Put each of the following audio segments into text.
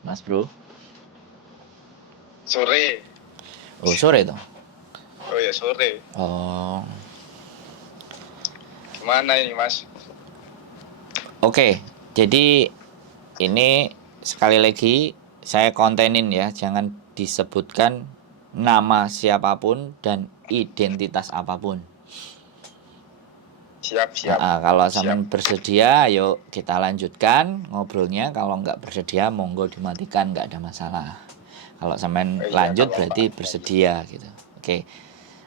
Mas Bro. Sore. Oh, sore toh. Oh ya sore. Oh. Gimana ini Mas? Oke. Jadi ini sekali lagi saya kontenin ya, jangan disebutkan nama siapapun dan identitas apapun. Siap. Kalau sampean bersedia, ayo kita lanjutkan ngobrolnya. Kalau nggak bersedia, monggo dimatikan, nggak ada masalah. Kalau sampean lanjut berarti bersedia gitu. Oke.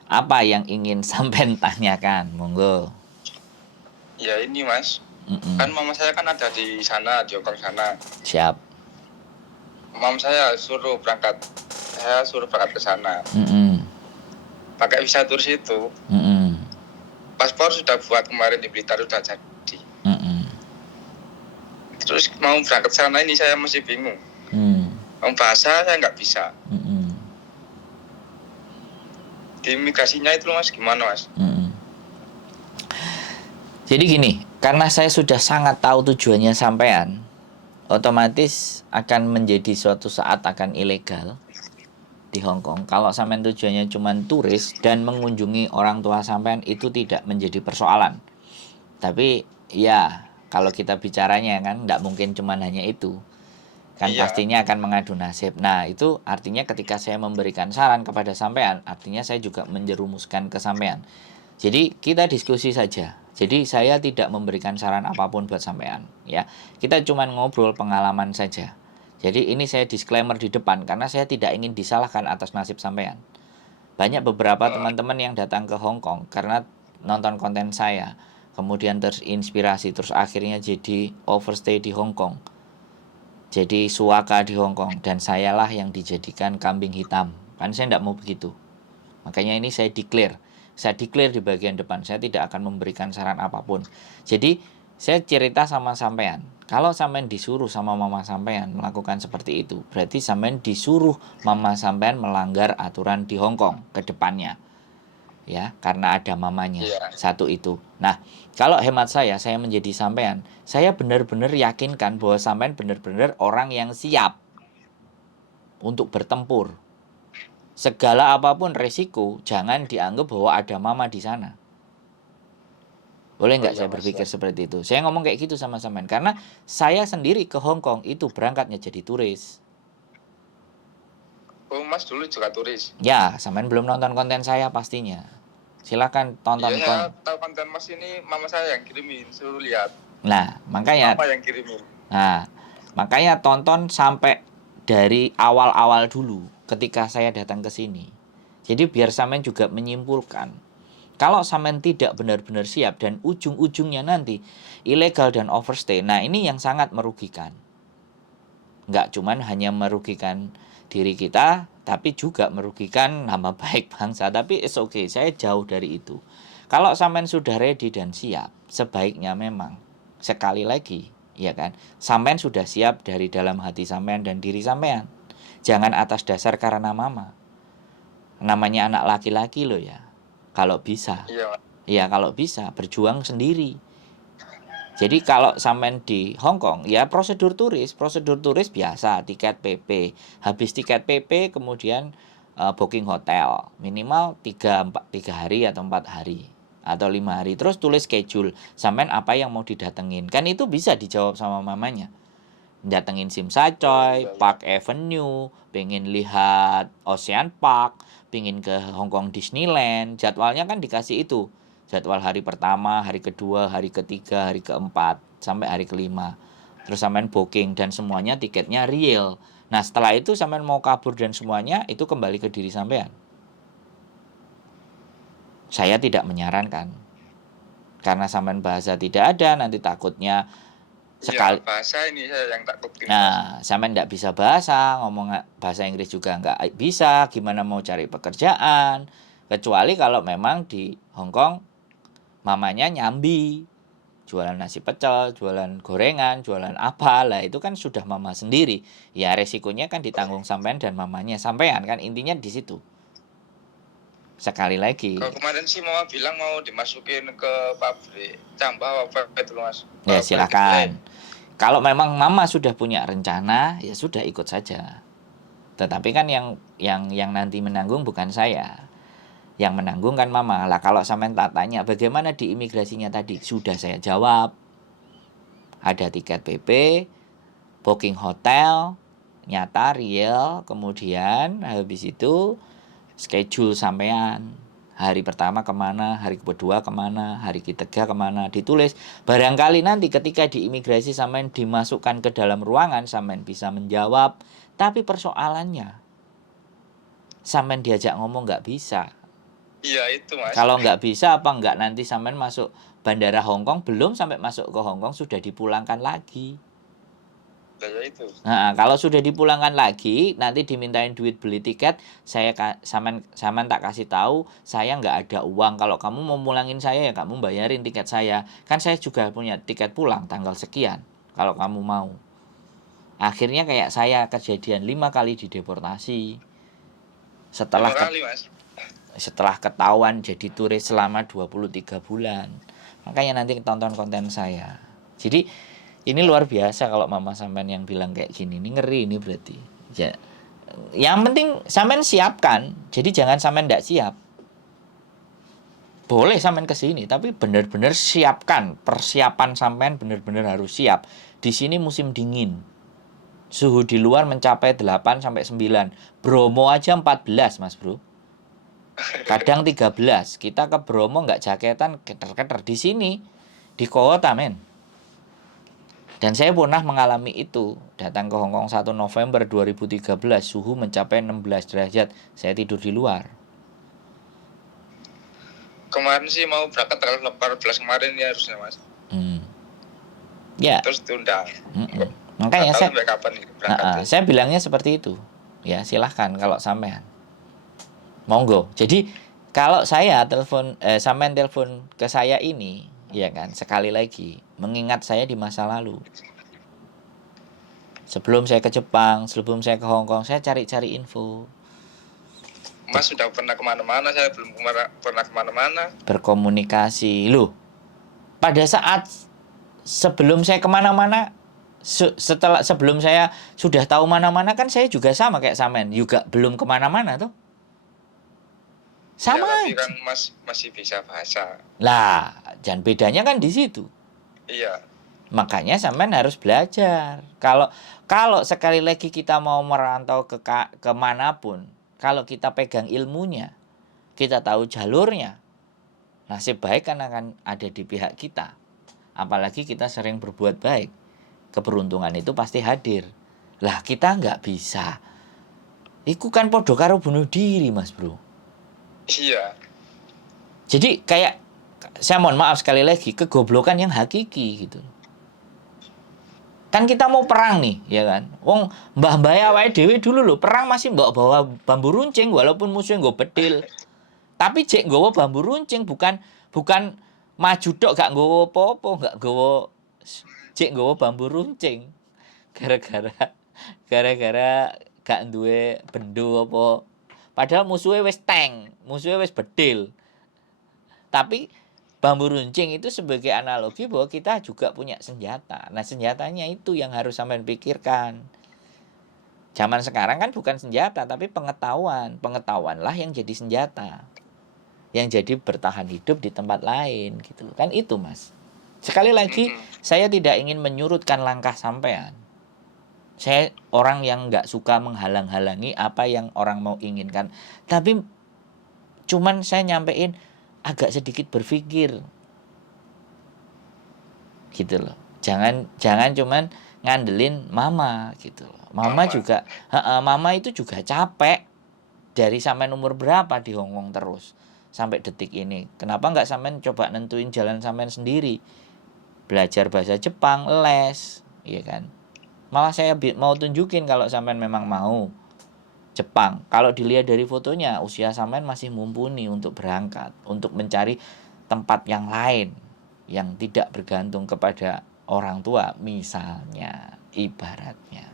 Apa yang ingin sampean tanyakan? Monggo. Ya ini Mas. Kan mama saya kan ada di sana, di Hongkong sana. Siap. Mama saya suruh berangkat ke sana. Pakai visa turis itu. Paspor sudah buat kemarin di Blitar, sudah jadi. Terus mau berangkat sana ini saya masih bingung. Bahasa saya nggak bisa. Di imigrasinya itu Mas gimana Mas? Jadi gini, karena saya sudah sangat tahu tujuannya sampean, otomatis akan menjadi suatu saat akan ilegal di Hong Kong. Kalau sampean tujuannya cuma turis dan mengunjungi orang tua sampean, itu tidak menjadi persoalan. Tapi ya kalau kita bicaranya kan tidak mungkin cuma hanya itu. Kan pastinya akan mengadu nasib. Nah, itu artinya ketika saya memberikan saran kepada sampean, artinya saya juga menjerumuskan ke sampean. Jadi kita diskusi saja. Jadi saya tidak memberikan saran apapun buat sampean, ya. Kita cuma ngobrol pengalaman saja. Jadi ini saya disclaimer di depan karena saya tidak ingin disalahkan atas nasib sampean. Banyak beberapa teman-teman yang datang ke Hong Kong karena nonton konten saya, kemudian terinspirasi, terus akhirnya jadi overstay di Hong Kong. Jadi suaka di Hong Kong, dan sayalah yang dijadikan kambing hitam. Kan saya tidak mau begitu. Makanya ini saya declare di bagian depan, saya tidak akan memberikan saran apapun. Jadi saya cerita sama sampean, kalau sampean disuruh sama mama sampean melakukan seperti itu, berarti sampean disuruh mama sampean melanggar aturan di Hong Kong ke depannya. Ya, karena ada mamanya. Satu itu. Nah, kalau hemat saya menjadi sampean, saya benar-benar yakinkan bahwa sampean benar-benar orang yang siap untuk bertempur. Segala apapun resiko, jangan dianggap bahwa ada mama di sana. Boleh nggak saya berpikir seperti itu? Saya ngomong kayak gitu sama sampean karena saya sendiri ke Hong Kong itu berangkatnya jadi turis. Oh Mas dulu juga turis? Ya, sampean belum nonton konten saya pastinya. Silakan tonton. Iya, saya tahu konten Mas ini, mama saya yang kirimin, suruh lihat. Nah, makanya Mama yang kirimin. Nah, makanya tonton sampai dari awal-awal dulu ketika saya datang ke sini. Jadi biar sampean juga menyimpulkan. Kalau sampean tidak benar-benar siap dan ujung-ujungnya nanti ilegal dan overstay. Nah, ini yang sangat merugikan. Nggak cuman hanya merugikan diri kita, tapi juga merugikan nama baik bangsa. Tapi it's okay, saya jauh dari itu. Kalau sampean sudah ready dan siap, sebaiknya memang sekali lagi, ya kan, sampean sudah siap dari dalam hati sampean dan diri sampean. Jangan atas dasar karena mama. Namanya anak laki-laki loh ya. Kalau bisa. Iya, kalau bisa berjuang sendiri. Jadi kalau sampean di Hong Kong, ya prosedur turis biasa, tiket PP. Habis tiket PP kemudian booking hotel minimal 3 hari atau 4 hari atau 5 hari. Terus tulis schedule, sampean apa yang mau didatengin. Kan itu bisa dijawab sama mamanya. Datengin Tsim Sha Tsui, Park Avenue, pengen lihat Ocean Park, pengen ke Hong Kong Disneyland. Jadwalnya kan dikasih itu. Jadwal hari pertama, hari kedua, hari ketiga, hari keempat, sampai hari kelima. Terus sampean booking dan semuanya tiketnya real. Nah, setelah itu sampean mau kabur dan semuanya itu kembali ke diri sampean. Saya tidak menyarankan. Karena sampean bahasa tidak ada, nanti takutnya sekali. Ya, bahasa ini saya yang takutin. Nah, sampean nggak bisa bahasa, ngomong bahasa Inggris juga nggak bisa, gimana mau cari pekerjaan? Kecuali kalau memang di Hong Kong mamanya nyambi, jualan nasi pecel, jualan gorengan, jualan apa lah, itu kan sudah mama sendiri. Ya resikonya kan ditanggung sampean dan mamanya sampean, kan intinya di situ. Sekali lagi. Kalau kemarin sih mama bilang mau dimasukin ke pabrik Cambah apa itu Mas? Ya silakan. kalau memang mama sudah punya rencana, ya sudah ikut saja. Tetapi kan yang nanti menanggung bukan saya. Yang menanggung kan mama. Lah kalau sampean tak tanya bagaimana di imigrasinya tadi, sudah saya jawab. Ada tiket PP, booking hotel, nyata real, kemudian habis itu schedule sampean. Hari pertama kemana, hari kedua kemana, hari ketiga kemana, ditulis. Barangkali nanti ketika di imigrasi sampean dimasukkan ke dalam ruangan, sampean bisa menjawab. Tapi persoalannya, sampean diajak ngomong nggak bisa. Iya itu Mas. Kalau nggak bisa apa nggak nanti sampean masuk bandara Hongkong, belum sampai masuk ke Hongkong sudah dipulangkan lagi. Ya itu. Nah, kalau sudah dipulangkan lagi, nanti dimintain duit beli tiket, saman tak kasih tahu, saya nggak ada uang. Kalau kamu mau pulangin saya ya kamu bayarin tiket saya. Kan saya juga punya tiket pulang tanggal sekian. Kalau kamu mau. Akhirnya kayak saya kejadian 5 kali dideportasi. Setelah 5 kali, Mas. Setelah ketahuan jadi turis selama 23 bulan. Makanya nanti tonton konten saya. Jadi ini luar biasa kalau mama sampean yang bilang kayak gini. Ini ngeri ini berarti. Ya. Yang penting sampean siapkan. Jadi jangan sampean enggak siap. Boleh sampean ke sini, tapi benar-benar siapkan. Persiapan sampean benar-benar harus siap. Di sini musim dingin. Suhu di luar mencapai 8 sampai 9. Bromo aja 14, Mas Bro. Kadang 13. Kita ke Bromo nggak jaketan, keter-keter. Di sini di kota, men. Dan saya pernah mengalami itu. Datang ke Hongkong 1 November 2013, suhu mencapai 16 derajat. Saya tidur di luar. Kemarin sih mau berangkat tanggal 14 kemarin ya harusnya, Mas. Ya. Terus tunda. Makanya saya bilangnya seperti itu. Ya, silahkan kalau sampean. Monggo. Jadi kalau saya sampean telepon ke saya ini, ya kan, sekali lagi mengingat saya di masa lalu. Sebelum saya ke Jepang, sebelum saya ke Hongkong, saya cari-cari info. Mas sudah pernah kemana-mana, saya belum pernah kemana-mana. Berkomunikasi. Loh, pada saat sebelum saya kemana-mana, sebelum saya sudah tahu mana-mana, kan saya juga sama kayak sampean, juga belum kemana-mana tuh. Sama ya, tapi aja. Kan Mas masih bisa bahasa. Lah, jangan bedanya kan di situ. Iya. Makanya sampean harus belajar. Kalau sekali lagi kita mau merantau ke manapun, kalau kita pegang ilmunya, kita tahu jalurnya, nasib baik kan akan ada di pihak kita. Apalagi kita sering berbuat baik, keberuntungan itu pasti hadir. Lah kita nggak bisa. Iku kan podo karo bunuh diri, Mas Bro. Iya. Jadi kayak, saya mohon maaf sekali lagi, kegoblokan yang hakiki gitu. Kan kita mau perang nih, ya kan? Wong mbah-mbah awake dhewe dulu lho, perang masih mbok bawa bambu runcing walaupun musuhnya nggo bedil. Tapi cek nggawa bambu runcing, bukan maju tok gak nggawa apa-apa, gak nggawa cek nggawa bambu runcing. Gara-gara gak duwe bendo apa. Padahal musuhnya wis tank, musuhnya wis bedil. Tapi bambu runcing itu sebagai analogi bahwa kita juga punya senjata. Nah, senjatanya itu yang harus sampean pikirkan. Zaman sekarang kan bukan senjata, tapi pengetahuan. Pengetahuanlah yang jadi senjata. Yang jadi bertahan hidup di tempat lain gitu. Kan itu, Mas. Sekali lagi, saya tidak ingin menyurutkan langkah sampean. Saya orang yang nggak suka menghalang-halangi apa yang orang mau inginkan. Tapi cuman saya nyampein agak sedikit berpikir. Gitu loh. Jangan cuman ngandelin mama gitu loh. Mama itu juga capek. Dari sampean umur berapa di Hongkong terus sampai detik ini. Kenapa nggak sampean coba nentuin jalan sampean sendiri? Belajar bahasa Jepang, les, iya kan? Malah saya mau tunjukin kalau sampean memang mau Jepang. Kalau dilihat dari fotonya, usia sampean masih mumpuni untuk berangkat, untuk mencari tempat yang lain yang tidak bergantung kepada orang tua, misalnya, ibaratnya.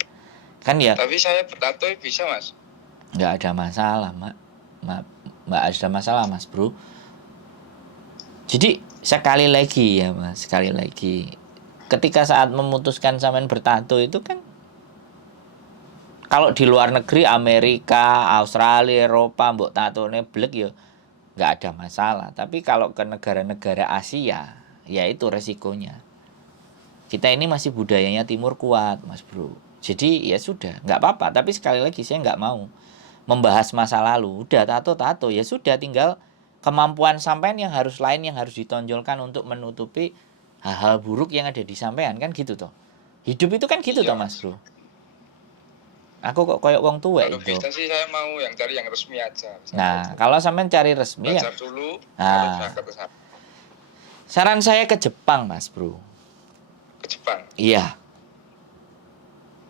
Kan ya. Tapi saya bertato bisa, Mas. Nggak ada masalah, nggak ada masalah, Mas Bro. Jadi sekali lagi ya, Mas, sekali lagi. ketika saat memutuskan sampean bertato itu kan, kalau di luar negeri Amerika, Australia, Eropa mbok tatone blek ya nggak ada masalah. Tapi kalau ke negara-negara Asia, ya itu resikonya. Kita ini masih budayanya timur kuat, Mas Bro. Jadi ya sudah, nggak apa-apa. Tapi sekali lagi saya nggak mau membahas masa lalu. Udah tato-tato, ya sudah, tinggal kemampuan sampean yang harus lain, yang harus ditonjolkan untuk menutupi hal-hal buruk yang ada di sampean, kan gitu toh. Hidup itu kan gitu toh, Mas Bro. Aku kok koyok wong tua Kalau itu. bisa sih saya mau yang cari yang resmi aja. Nah, kalau sampean cari resmi ya. Belajar dulu, baru Nah, berangkat ke sana. saran saya ke Jepang, Mas Bro. Ke Jepang. Iya.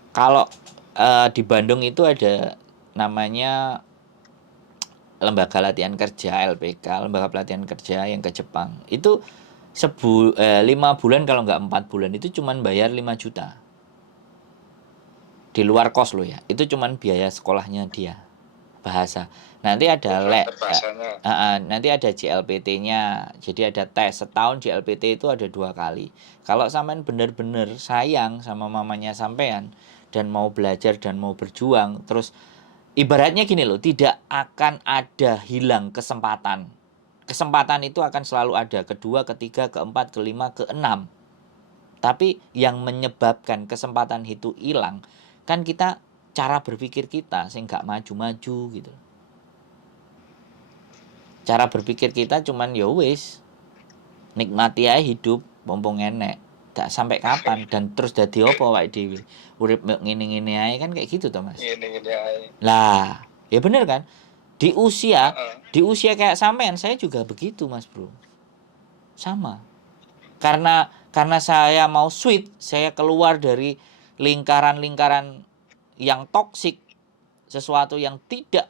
Kalau di Bandung itu ada namanya Lembaga Latihan Kerja LPK, Lembaga Pelatihan Kerja yang ke Jepang. Itu 5 bulan, kalau nggak 4 bulan itu cuman bayar 5 juta. Di luar kos lo ya. Itu cuman biaya sekolahnya dia. Bahasa. Nanti ada nanti ada JLPT-nya. Jadi ada tes setahun, JLPT itu ada 2 kali. Kalau sampean bener-bener sayang sama mamanya sampean dan mau belajar dan mau berjuang, terus ibaratnya gini loh, tidak akan ada hilang kesempatan. Kesempatan itu akan selalu ada, kedua, ketiga, keempat, kelima, keenam. Tapi yang menyebabkan kesempatan itu hilang kan kita, cara berpikir kita sing gak maju-maju gitu. Cara berpikir kita cuman ya wis nikmati aja hidup, mumpung enek. Gak sampai kapan dan terus dadi apa wae dhewe. Urip ngene-ngene ae kan kayak gitu toh, Mas. Ngene-ngene ae. Lah, ya bener kan? Di usia kayak sampean saya juga begitu, Mas Bro. Sama. Karena saya mau sweet, saya keluar dari lingkaran-lingkaran yang toksik, sesuatu yang tidak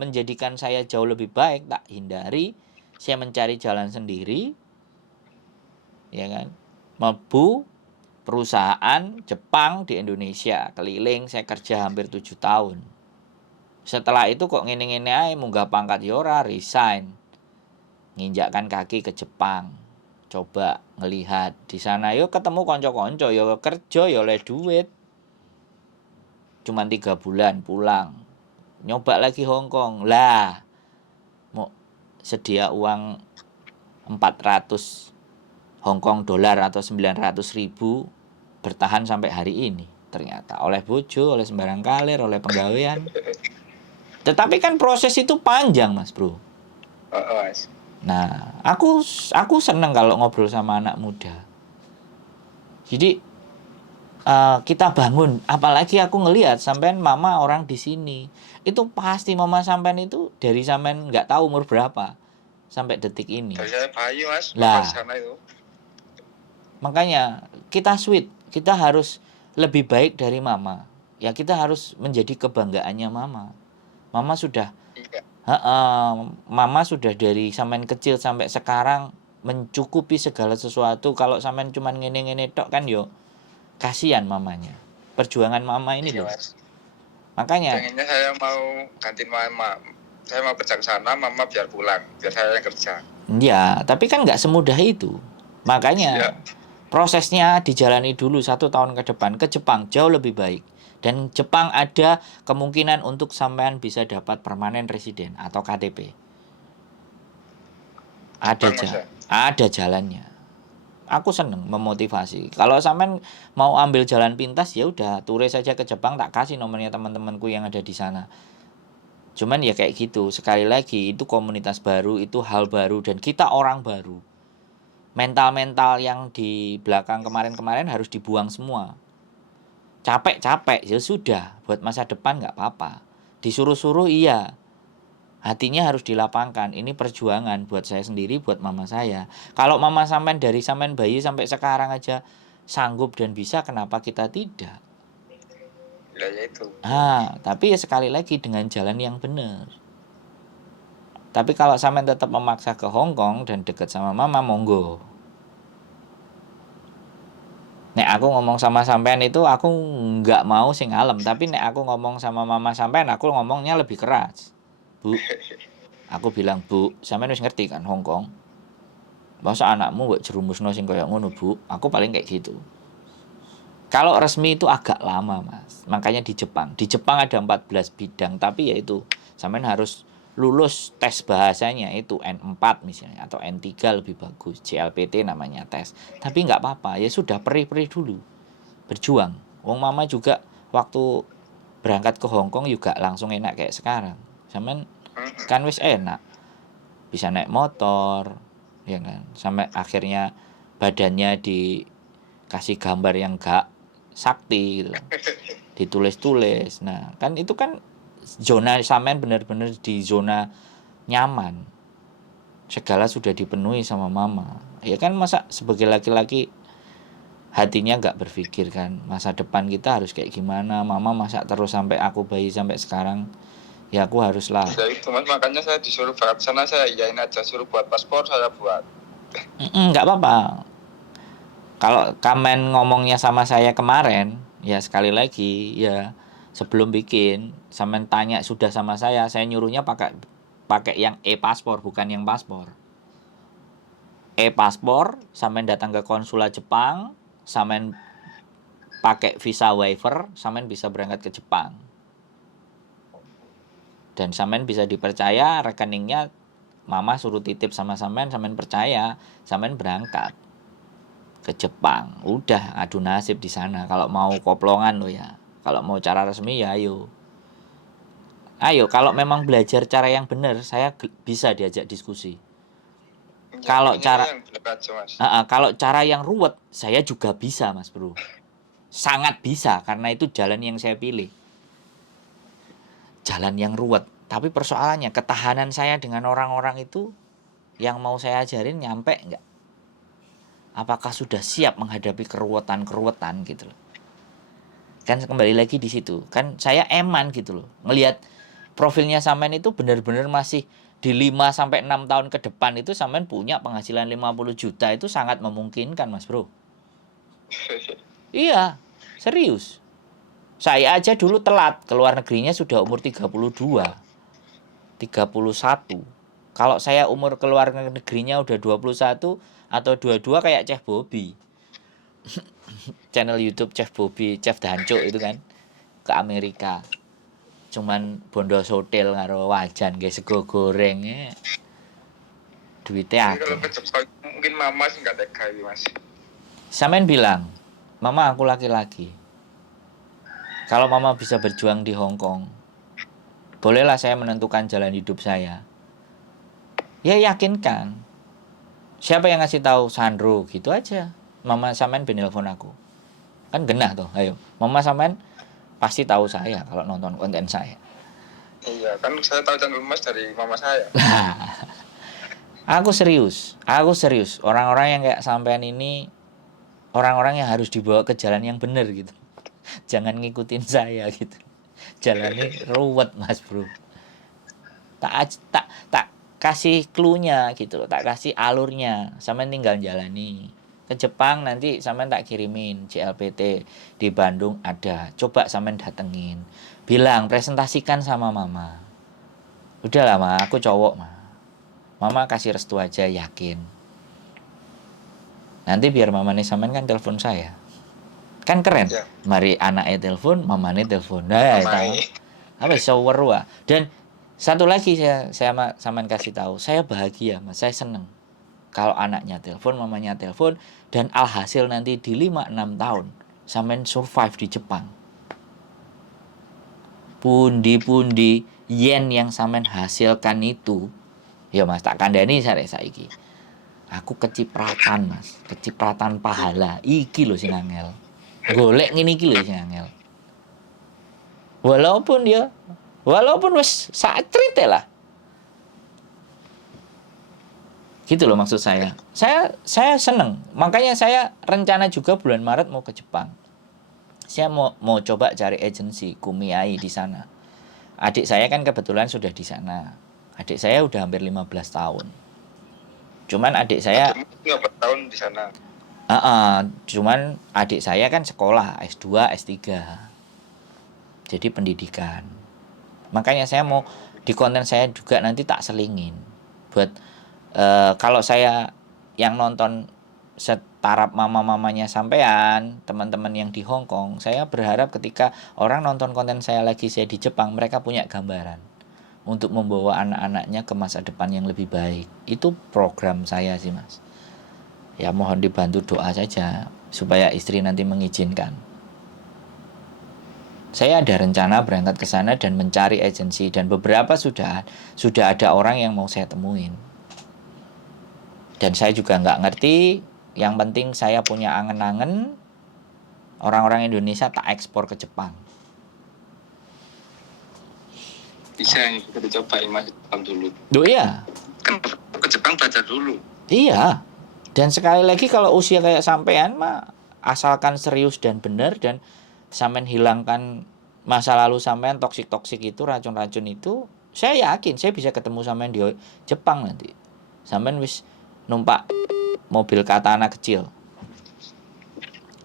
menjadikan saya jauh lebih baik, tak hindari. Saya mencari jalan sendiri, ya kan? Mlebu perusahaan Jepang di Indonesia, keliling, saya kerja hampir 7 tahun. Setelah itu kok ngene-ngene ae, munggah pangkat yora, resign. Nginjakkan kaki ke Jepang. Coba ngelihat di sana, yo ketemu konco-konco, yo kerja, yo oleh duit. Cuman 3 bulan pulang. Nyoba lagi Hong Kong. Lah, mau sedia uang 400 Hong Kong dolar atau 900.000 bertahan sampai hari ini. Ternyata oleh bojo, oleh sembarang kalir, oleh penggawean. Tetapi kan proses itu panjang, Mas Bro. Nah, aku seneng kalau ngobrol sama anak muda. Jadi kita bangun, apalagi aku ngelihat sampean mama orang di sini. Itu pasti mama sampean itu dari sampean nggak tahu umur berapa sampai detik ini. Dari saya bayi, Mas. Lah, sana itu. makanya kita sweet, kita harus lebih baik dari mama. Ya kita harus menjadi kebanggaannya mama. Mama sudah mama sudah dari sampean kecil sampai sekarang mencukupi segala sesuatu. Kalau sampean cuman ngene-ngene tok kan yo kasihan mamanya. Perjuangan mama ini loh. Mas. Makanya pengennya saya mau gantiin mama. Saya mau kerja ke sana, mama biar pulang, biar saya yang kerja. Ya, tapi kan nggak semudah itu. Makanya prosesnya dijalani dulu 1 tahun ke depan ke Jepang jauh lebih baik. Dan Jepang ada kemungkinan untuk sampean bisa dapat permanen residen atau KTP. Ada jalannya. Aku seneng memotivasi. Kalau sampean mau ambil jalan pintas, ya udah turis saja ke Jepang, tak kasih nomornya teman-temanku yang ada di sana. Cuman ya kayak gitu. Sekali lagi itu komunitas baru, itu hal baru, dan kita orang baru. Mental-mental yang di belakang kemarin-kemarin harus dibuang semua. Capek-capek ya sudah, buat masa depan nggak apa-apa. Disuruh-suruh iya, hatinya harus dilapangkan. Ini perjuangan buat saya sendiri, buat mama saya. Kalau mama sampean dari sampean bayi sampai sekarang aja sanggup dan bisa, kenapa kita tidak? Ya itu. Tapi ya sekali lagi dengan jalan yang benar. Tapi kalau sampean tetap memaksa ke Hong Kong dan dekat sama mama, monggo. Nek aku ngomong sama sampean itu aku nggak mau sing alam, tapi nek aku ngomong sama mama sampean aku ngomongnya lebih keras. Bu, aku bilang, Bu, sampean wis ngerti kan Hong Kong? Masa anakmu mbok jerumusno sing kaya ngono, Bu? Aku paling kayak gitu. Kalau resmi itu agak lama, Mas. Makanya di Jepang. Di Jepang ada 14 bidang, tapi yaitu sampean harus lulus tes bahasanya itu N4 misalnya atau N3 lebih bagus. JLPT namanya tes. Tapi nggak apa-apa, ya sudah perih-perih dulu. Berjuang. Wong mama juga waktu berangkat ke Hong Kong juga langsung enak kayak sekarang. Sampean kan wis enak. Bisa naik motor, ya kan. Sampai akhirnya badannya dikasih gambar yang gak sakti gitu. Ditulis-tulis. Nah, kan itu kan zona sampean benar-benar di zona nyaman. Segala sudah dipenuhi sama mama. Ya kan masa sebagai laki-laki hatinya nggak berpikir kan masa depan kita harus kayak gimana. Mama masa terus sampai aku bayi sampai sekarang. Ya aku haruslah. Ya itu Mas, makanya saya disuruh berangkat sana, saya iyain aja, suruh buat paspor saya buat. Nggak apa-apa. Kalau kamen ngomongnya sama saya kemarin, ya sekali lagi ya sebelum bikin, sampean tanya sudah sama saya nyuruhnya pakai yang e-paspor bukan yang paspor. E-paspor, sampean datang ke konsulat Jepang, sampean pakai visa waiver, sampean bisa berangkat ke Jepang. Dan sampean bisa dipercaya rekeningnya mama suruh titip sama sampean percaya, sampean berangkat ke Jepang. Udah adu nasib di sana. Kalau mau koplongan lo ya. Kalau mau cara resmi ya ayo. Ayo, kalau memang belajar cara yang benar, saya bisa diajak diskusi. Ya, kalau cara yang bener aja, Mas. Kalau cara yang ruwet, saya juga bisa, Mas Bro. Sangat bisa karena itu jalan yang saya pilih. Jalan yang ruwet. Tapi persoalannya ketahanan saya dengan orang-orang itu yang mau saya ajarin nyampe enggak? Apakah sudah siap menghadapi keruwetan gitu loh. Kan kembali lagi di situ. Kan saya eman gitu loh. Ngelihat profilnya sampean itu benar-benar masih di 5 sampai 6 tahun ke depan itu sampean punya penghasilan 50 juta itu sangat memungkinkan, Mas Bro. Iya, serius. Saya aja dulu telat, ke luar negerinya sudah umur 32, 31. Kalau saya umur keluar negerinya udah 21 atau 22 kayak Chef Bobby. Channel YouTube Chef Bobby, Chef Danco itu kan ke Amerika. Cuman bondo hotel karo wajan guys sego goreng duitnya akeh. Kalau ke Jepang mungkin mama sih nggak tega ini, Mas. Sampean bilang, "Mama aku laki-laki. Kalau mama bisa berjuang di Hong Kong, bolehlah saya menentukan jalan hidup saya." Ya yakinkan. Siapa yang ngasih tahu? Sandro gitu aja. Mama sampean nelpon aku. Kan genah tuh, ayo. Mama sampean pasti tahu saya kalau nonton konten saya. Iya, kan saya tahu channel Mas dari mama saya. Aku serius. Orang-orang yang kayak sampean ini orang-orang yang harus dibawa ke jalan yang benar gitu. Jangan ngikutin saya gitu. Jalannya ruwet, Mas Bro. Tak kasih clue-nya gitu loh, tak kasih alurnya. Sampean tinggal jalani. Ke Jepang nanti sampean tak kirimin JLPT di Bandung ada. Coba sampean datengin. Bilang presentasikan sama mama. Udahlah, Ma, aku cowok, Ma. Mama kasih restu aja, yakin. Nanti biar mamane sampean kan telepon saya. Kan keren. Ya. Mari anaknya telepon, mamane telepon. Nah, tahu. Apa shower wa. Dan satu lagi saya sampean kasih tahu, saya bahagia, Mas. Saya seneng kalau anaknya telepon, mamanya telepon, dan alhasil nanti di 5-6 tahun sampean survive di Jepang. Pundi-pundi yen yang sampean hasilkan itu, ya Mas, tak kandhani saiki. Aku kecipratan, Mas. Kecipratan pahala. Iki lho sing angel. Golek ngene iki lho sing angel. Walaupun wis sakrite lah. Gitu loh maksud saya. Saya seneng. Makanya saya rencana juga bulan Maret mau ke Jepang. Saya mau coba cari agensi Kumiai di sana. Adik saya kan kebetulan sudah di sana. Adik saya udah hampir 15 tahun. Cuman adik saya 15 tahun di sana. Cuman adik saya kan sekolah S2, S3. Jadi pendidikan. Makanya saya mau di konten saya juga nanti tak selingin buat kalau saya yang nonton setaraf mama-mamanya sampean, teman-teman yang di Hong Kong, saya berharap ketika orang nonton konten saya lagi saya di Jepang, mereka punya gambaran untuk membawa anak-anaknya ke masa depan yang lebih baik. Itu program saya sih, Mas. Ya mohon dibantu doa saja supaya istri nanti mengizinkan. Saya ada rencana berangkat ke sana dan mencari agensi, dan beberapa sudah ada orang yang mau saya temuin. Dan saya juga nggak ngerti. Yang penting saya punya angen-angen orang-orang Indonesia tak ekspor ke Jepang. Bisa yang kita dicobain Mas Jepang dulu. Duh iya. Kan ke Jepang belajar dulu. Iya. Dan sekali lagi kalau usia kayak sampean mah asalkan serius dan benar dan sampean hilangkan masa lalu sampean toksik-toksik itu, racun-racun itu, saya yakin saya bisa ketemu sampean di Jepang nanti. Sampean wis numpak mobil katana kecil.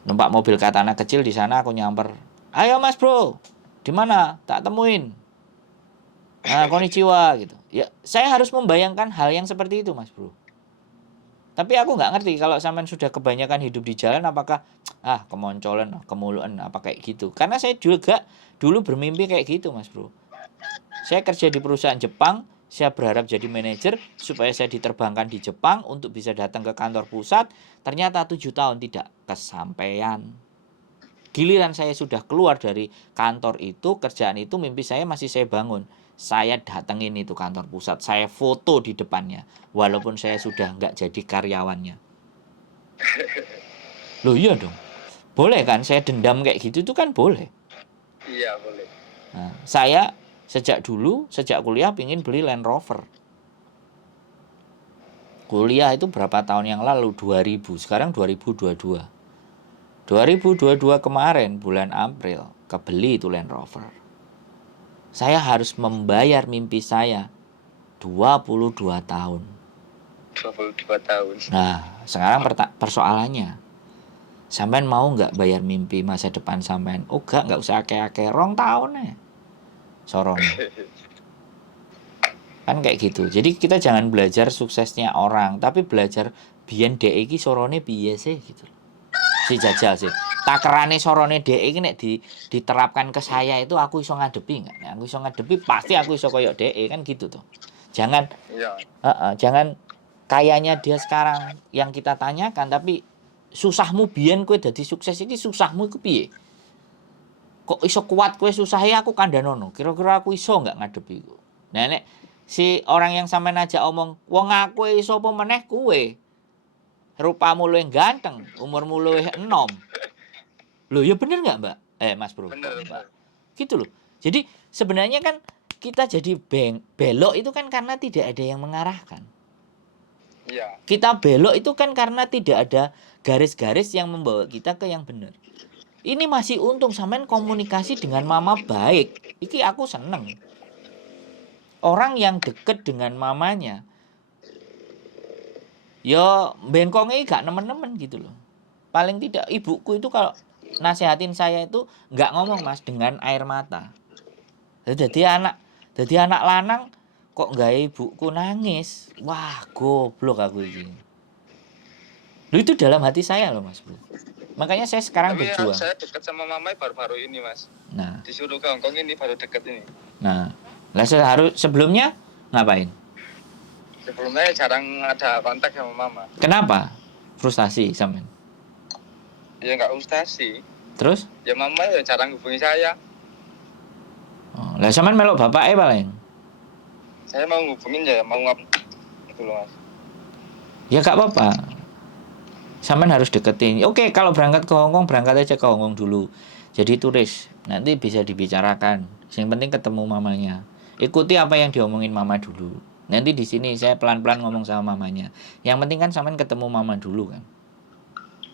Numpak mobil katana kecil di sana aku nyamper. Ayo Mas Bro, di mana? Tak temuin. Nah, konnichiwa gitu. Ya, saya harus membayangkan hal yang seperti itu Mas Bro. Tapi aku nggak ngerti kalau sampean sudah kebanyakan hidup di jalan apakah kemoncolan, kemuluan apa kayak gitu. Karena saya juga dulu bermimpi kayak gitu Mas Bro. Saya kerja di perusahaan Jepang, saya berharap jadi manajer supaya saya diterbangkan di Jepang untuk bisa datang ke kantor pusat. Ternyata 7 tahun tidak kesampaian. Giliran saya sudah keluar dari kantor itu, kerjaan itu, mimpi saya masih saya bangun. Saya datengin itu kantor pusat, saya foto di depannya. Walaupun saya sudah nggak jadi karyawannya. Loh iya dong. Boleh kan saya dendam kayak gitu itu kan boleh. Iya boleh. Nah, saya sejak kuliah pingin beli Land Rover. Kuliah itu berapa tahun yang lalu? 2000, sekarang 2022. 2022 kemarin bulan April kebeli itu Land Rover. Saya harus membayar mimpi saya 22 tahun. 22 tahun. Nah, sekarang persoalannya, sampean mau nggak bayar mimpi masa depan sampean? Oh nggak usah akeh-akeh, 2 tahun ya. Sorone. Kan kayak gitu. Jadi kita jangan belajar suksesnya orang, tapi belajar biyen dhek iki sorone piye sih gitu. Si jajal sih. Takerane sorone dhek iki nek diterapkan ke saya itu aku iso ngadepi enggak? Nek aku iso ngadepi pasti aku iso koyo dhek kan gitu tuh. Jangan jangan kayaknya dia sekarang yang kita tanyakan, tapi susahmu biyen kowe dadi sukses iki susahmu iku piye? Kok iso kuat kowe susahe aku kandhanono. Kira-kira aku iso enggak ngadepi iku. Nah nek si orang yang sampean ajak omong, wong aku iso apa meneh kowe? Rupamu luwih ganteng, umurmu luwih enom. Loh ya bener nggak Mbak? Mas Bro. Bener. Mbak. Gitu loh. Jadi sebenarnya kan kita jadi belok itu kan karena tidak ada yang mengarahkan. Iya. Kita belok itu kan karena tidak ada garis-garis yang membawa kita ke yang benar. Ini masih untung sampean komunikasi dengan mama baik. Iki aku seneng. Orang yang deket dengan mamanya, ya bengkongnya gak nemen-nemen gitu loh. Paling tidak ibuku itu kalau nasehatin saya itu nggak ngomong Mas dengan air mata. Jadi anak lanang kok nggak ibuku nangis. Wah goblok aku ini. Lu itu dalam hati saya loh Mas Bro. Makanya saya sekarang berjuang. Saya dekat sama mama baru-baru ini Mas. Nah. Disuruh ke Hongkong ini baru dekat ini. Nah, sebelumnya ngapain? Sebelumnya jarang ada kontak sama mama. Kenapa? Frustasi sampean? Ya nggak frustasi. Terus? Ya mama ya jarang hubungi saya. Oh, lah sampean melok bapake paling. Saya mau hubungin ya mau gitu loh Mas. Ya gak apa-apa. Sampean harus deketin. Oke, kalau berangkat ke Hongkong, berangkat aja ke Hongkong dulu. Jadi turis, nanti bisa dibicarakan. Yang penting ketemu mamanya. Ikuti apa yang diomongin mama dulu. Nanti di sini saya pelan-pelan ngomong sama mamanya. Yang penting kan sampean ketemu mama dulu kan.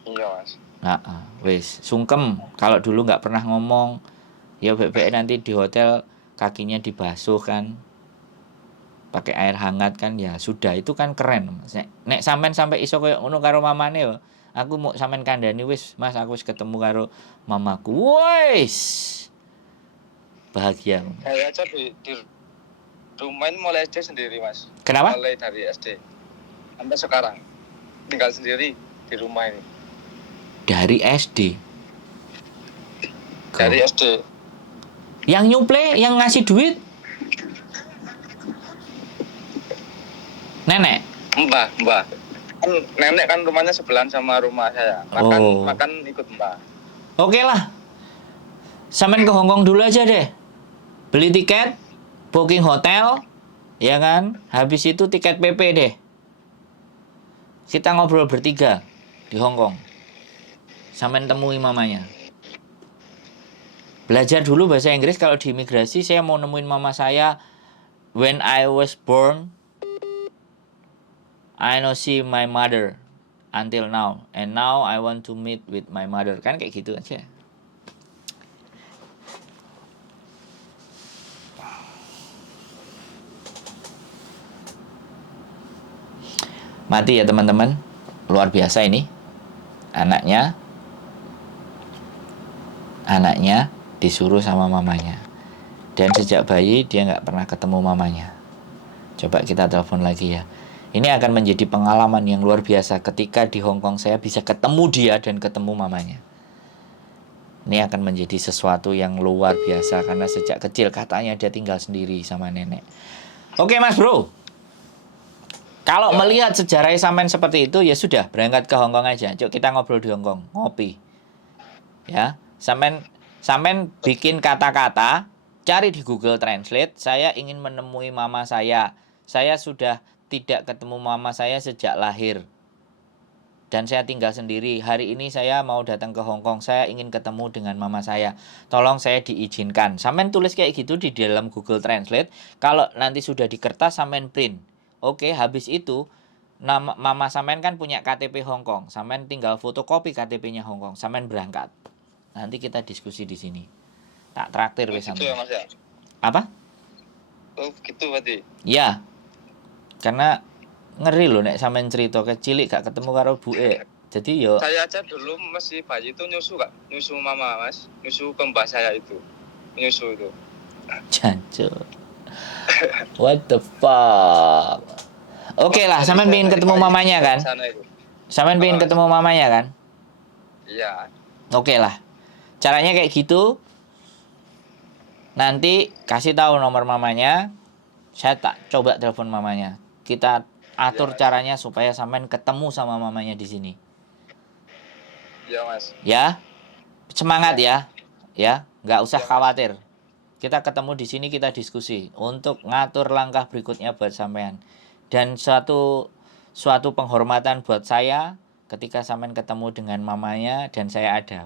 Iya Mas. Nah, wes sungkem. Kalau dulu nggak pernah ngomong, ya bebek nanti di hotel kakinya dibasuh kan, pakai air hangat kan, ya sudah itu kan keren. Nek sampean sampai iso koyo ngono karo mamane yo. Aku mau sampean kandhani wis, Mas aku wis ketemu karo mamaku. Wis. Bahagia. Saya aja di rumah ini mulai SD sendiri Mas. Kenapa? Mulai dari SD sampai sekarang. tinggal sendiri di rumah ini. Dari SD. Dari SD. Yang nyuplai, yang ngasih duit nenek. Mbah. Kan nenek kan rumahnya sebelahan sama rumah saya. Makan ikut mbah. Oke lah. Sampean ke Hongkong dulu aja deh. Beli tiket, booking hotel, ya kan? Habis itu tiket PP deh. Kita ngobrol bertiga di Hongkong. Sampean temui mamanya. Belajar dulu bahasa Inggris. Kalau di imigrasi saya mau nemuin mama saya. When I was born, I no see my mother until now. And now I want to meet with my mother. Kan kayak gitu aja. Mati ya teman-teman. Luar biasa ini. Anaknya disuruh sama mamanya. Dan sejak bayi dia nggak pernah ketemu mamanya. Coba kita telepon lagi ya. Ini akan menjadi pengalaman yang luar biasa ketika di Hongkong saya bisa ketemu dia dan ketemu mamanya. Ini akan menjadi sesuatu yang luar biasa karena sejak kecil katanya dia tinggal sendiri sama nenek. Oke Mas Bro. Kalau melihat sejarah sampean seperti itu, ya sudah, berangkat ke Hongkong aja. Cuk, kita ngobrol di Hongkong, ngopi. Ya, sampean bikin kata-kata, cari di Google Translate, saya ingin menemui mama saya. Saya sudah tidak ketemu mama saya sejak lahir. Dan saya tinggal sendiri. Hari ini saya mau datang ke Hongkong. Saya ingin ketemu dengan mama saya. Tolong saya diizinkan. Sampean tulis kayak gitu di dalam Google Translate. Kalau nanti sudah di kertas, sampean print. Oke, habis itu mama sampean kan punya KTP Hongkong. Sampean tinggal fotokopi KTP-nya Hongkong. Sampean berangkat. Nanti kita diskusi di sini. Tak traktir wis sampean. Gitu ya Mas ya. Apa? Oh, gitu berarti. Ya. Karena ngeri loh nek sampean cerita kecilik gak ketemu karo buke. Jadi yo saya aja dulu masih bayi itu nyusu mama Mas. Nyusu ke mbah saya itu. Nyusu itu. Jancuk. What the fuck? Oke lah, sampean pengen ketemu mamanya kan? Sampean pengen ketemu mamanya kan? Iya. Oke lah. Caranya kayak gitu. Nanti kasih tahu nomor mamanya. Saya tak coba telepon mamanya. Kita atur caranya supaya sampean ketemu sama mamanya di sini. Iya, Mas. Ya. Semangat ya. Ya, nggak usah khawatir. Kita ketemu di sini, kita diskusi untuk ngatur langkah berikutnya buat sampean. Dan suatu penghormatan buat saya ketika sampean ketemu dengan mamanya dan saya ada.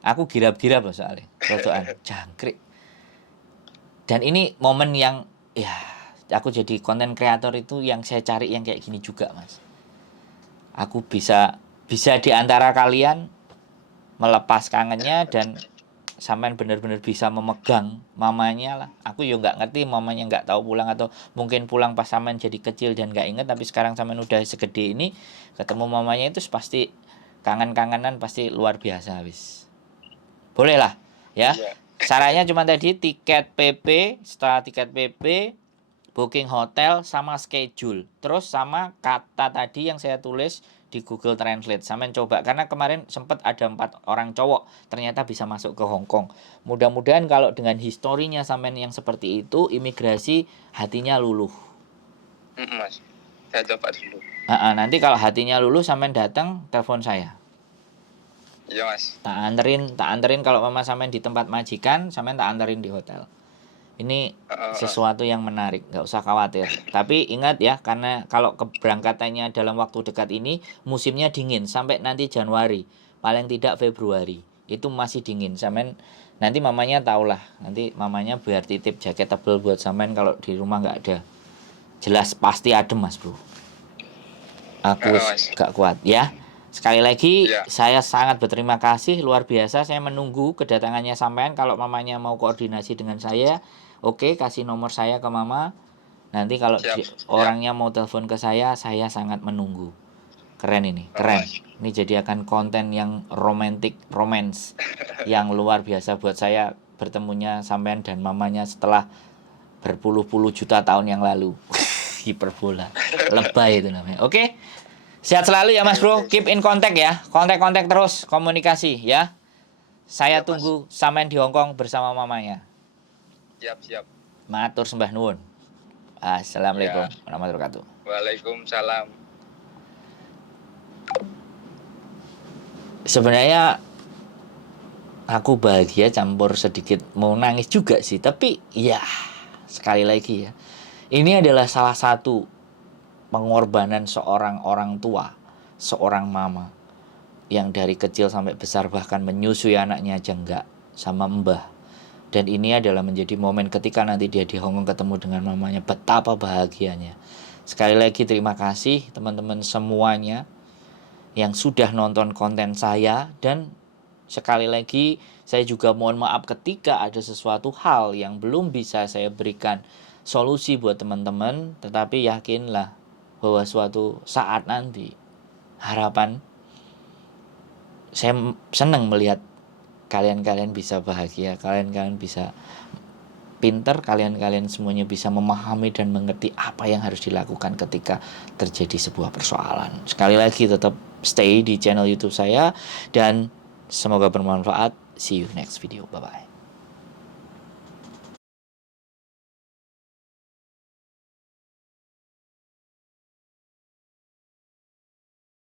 Aku girap-girap loh soalnya. Rodoan jangkrik. Dan ini momen yang ya aku jadi konten kreator itu yang saya cari yang kayak gini juga, Mas. Aku bisa di antara kalian melepas kangennya dan sampean benar-benar bisa memegang mamanya lah. Aku yo nggak ngerti mamanya nggak tahu pulang atau mungkin pulang pas sampean jadi kecil dan nggak inget, tapi sekarang sampean udah segede ini ketemu mamanya itu pasti kangen-kangenan pasti luar biasa wis. Boleh lah ya. Caranya cuma tadi tiket PP, setelah tiket PP booking hotel sama schedule. Terus sama kata tadi yang saya tulis di Google Translate. Sampean coba karena kemarin sempat ada 4 orang cowok ternyata bisa masuk ke Hongkong. Mudah-mudahan kalau dengan historinya sampean yang seperti itu, imigrasi hatinya luluh. Mas, saya coba dulu. Nanti kalau hatinya luluh sampean datang telepon saya. Iya, Mas. Tak anterin kalau mama sampean di tempat majikan, sampean tak anterin di hotel. Ini sesuatu yang menarik, nggak usah khawatir. Tapi ingat ya, karena kalau keberangkatannya dalam waktu dekat ini, musimnya dingin sampai nanti Januari, paling tidak Februari. Itu masih dingin. Sampean nanti mamanya tahulah. Nanti mamanya biar titip jaket tebal buat sampean kalau di rumah nggak ada. Jelas pasti adem, Mas Bro. Aku gak kuat ya. Sekali lagi saya sangat berterima kasih, luar biasa. Saya menunggu kedatangannya sampean. Kalau mamanya mau koordinasi dengan saya, oke, kasih nomor saya ke mama. Nanti kalau orangnya mau telepon ke saya sangat menunggu. Keren ini, keren. Ini jadi akan konten yang romance yang luar biasa buat saya bertemunya sampean dan mamanya setelah berpuluh-puluh juta tahun yang lalu. Hiperbola, lebay itu namanya. Oke. Sehat selalu ya Mas Bro. Keep in contact ya. Kontak-kontak terus, komunikasi ya. Saya Siap, tunggu sampean di Hong Kong bersama mamanya. Siap. Matur sembah nuwun. Assalamualaikum Ya. warahmatullahi wabarakatuh. Waalaikumsalam. Sebenarnya aku bahagia campur sedikit mau nangis juga sih, tapi ya sekali lagi ya, ini adalah salah satu pengorbanan seorang orang tua, seorang mama yang dari kecil sampai besar bahkan menyusui anaknya aja enggak sama mbah. Dan ini adalah menjadi momen ketika nanti dia di Hong Kong ketemu dengan mamanya, betapa bahagianya. Sekali lagi terima kasih teman-teman semuanya yang sudah nonton konten saya, dan sekali lagi saya juga mohon maaf ketika ada sesuatu hal yang belum bisa saya berikan solusi buat teman-teman, tetapi yakinlah bahwa suatu saat nanti harapan saya senang melihat kalian-kalian bisa bahagia, kalian-kalian bisa pinter, kalian-kalian semuanya bisa memahami dan mengerti apa yang harus dilakukan ketika terjadi sebuah persoalan. Sekali lagi tetap stay di channel YouTube saya dan semoga bermanfaat. See you next video. Bye-bye.